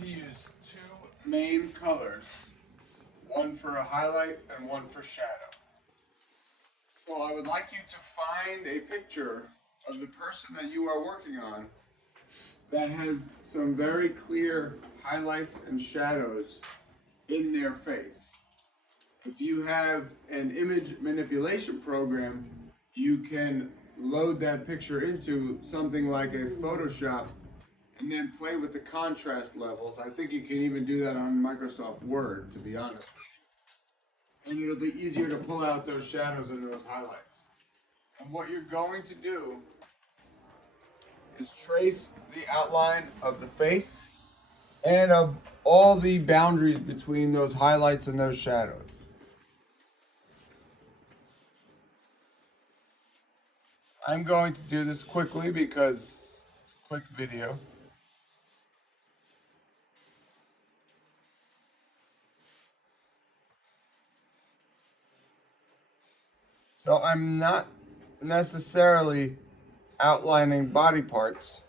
to use two main colors, one for a highlight and one for shadow. So I would like you to find a picture of the person that you are working on that has some very clear highlights and shadows in their face. If you have an image manipulation program, you can load that picture into something like a Photoshop and then play with the contrast levels. I think you can even do that on Microsoft Word, to be honest with you. And it'll be easier to pull out those shadows and those highlights. And what you're going to do is trace the outline of the face and of all the boundaries between those highlights and those shadows. I'm going to do this quickly because it's a quick video. So I'm not necessarily outlining body parts.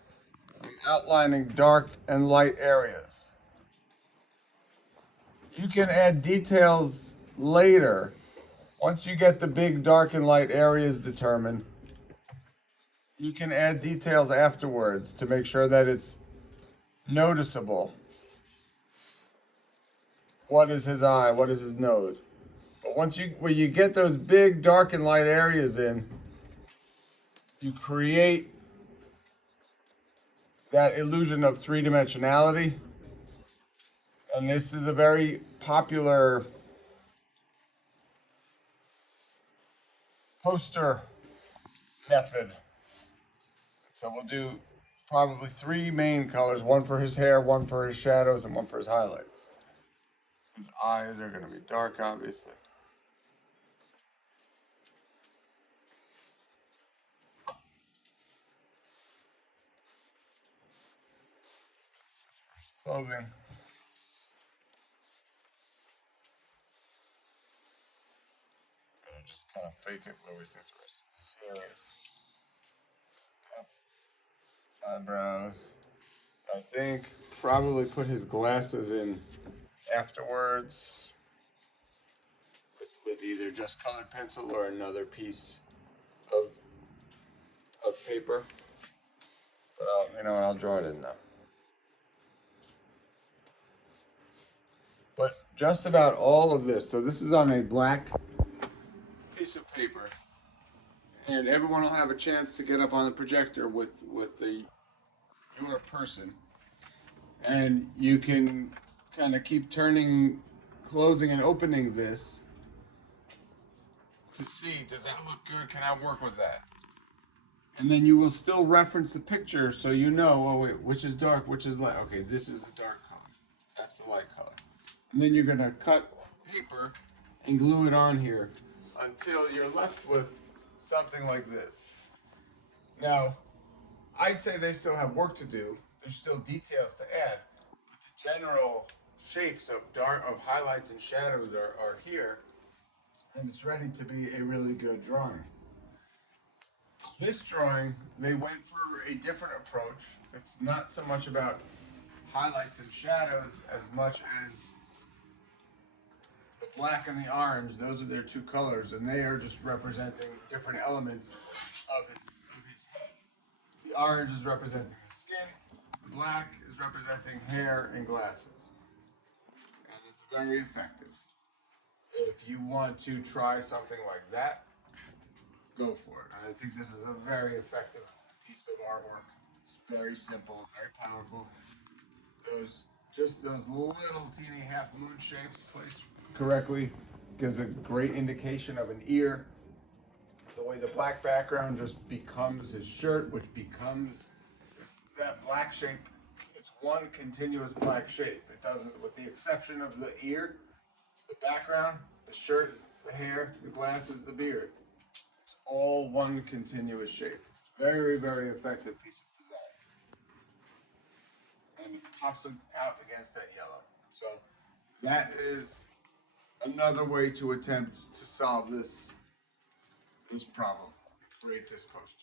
I'm outlining dark and light areas. You can add details later. Once you get the big dark and light areas determined, you can add details afterwards to make sure that it's noticeable. What is his eye? What is his nose? But when you get those big dark and light areas in, you create that illusion of three-dimensionality. And this is a very popular poster method. So we'll do probably three main colors, one for his hair, one for his shadows, and one for his highlights. His eyes are going to be dark, obviously. It's just for his clothing. And just kind of fake it where we think the rest of his hair is. Eyebrows. I think probably put his glasses in afterwards with either just colored pencil or another piece of paper. But you know what? I'll draw it in now. But just about all of this. So this is on a black piece of paper, and everyone will have a chance to get up on the projector with your person, and you can kind of keep turning, closing, and opening this to see, does that look good? Can I work with that? And then you will still reference the picture so you know, oh wait, which is dark, which is light. Okay, this is the dark color. That's the light color. And then you're gonna cut paper and glue it on here until you're left with something like this. Now, I'd say they still have work to do. There's still details to add, but the general shapes of highlights and shadows are here, and it's ready to be a really good drawing. This drawing, they went for a different approach. It's not so much about highlights and shadows as much as the black and the orange. Those are their two colors, and they are just representing different elements of his head. The orange is representing his skin, the black is representing hair and glasses. And it's very effective. If you want to try something like that, go for it. I think this is a very effective piece of artwork. It's very simple, very powerful. Those little teeny half moon shapes placed correctly gives a great indication of an ear. The way the black background just becomes his shirt, which becomes that black shape. It's one continuous black shape. It doesn't, with the exception of the ear, the background, the shirt, the hair, the glasses, the beard. It's all one continuous shape. Very, very effective piece of design. And it pops out against that yellow. So that is another way to attempt to solve this problem. Create this poster.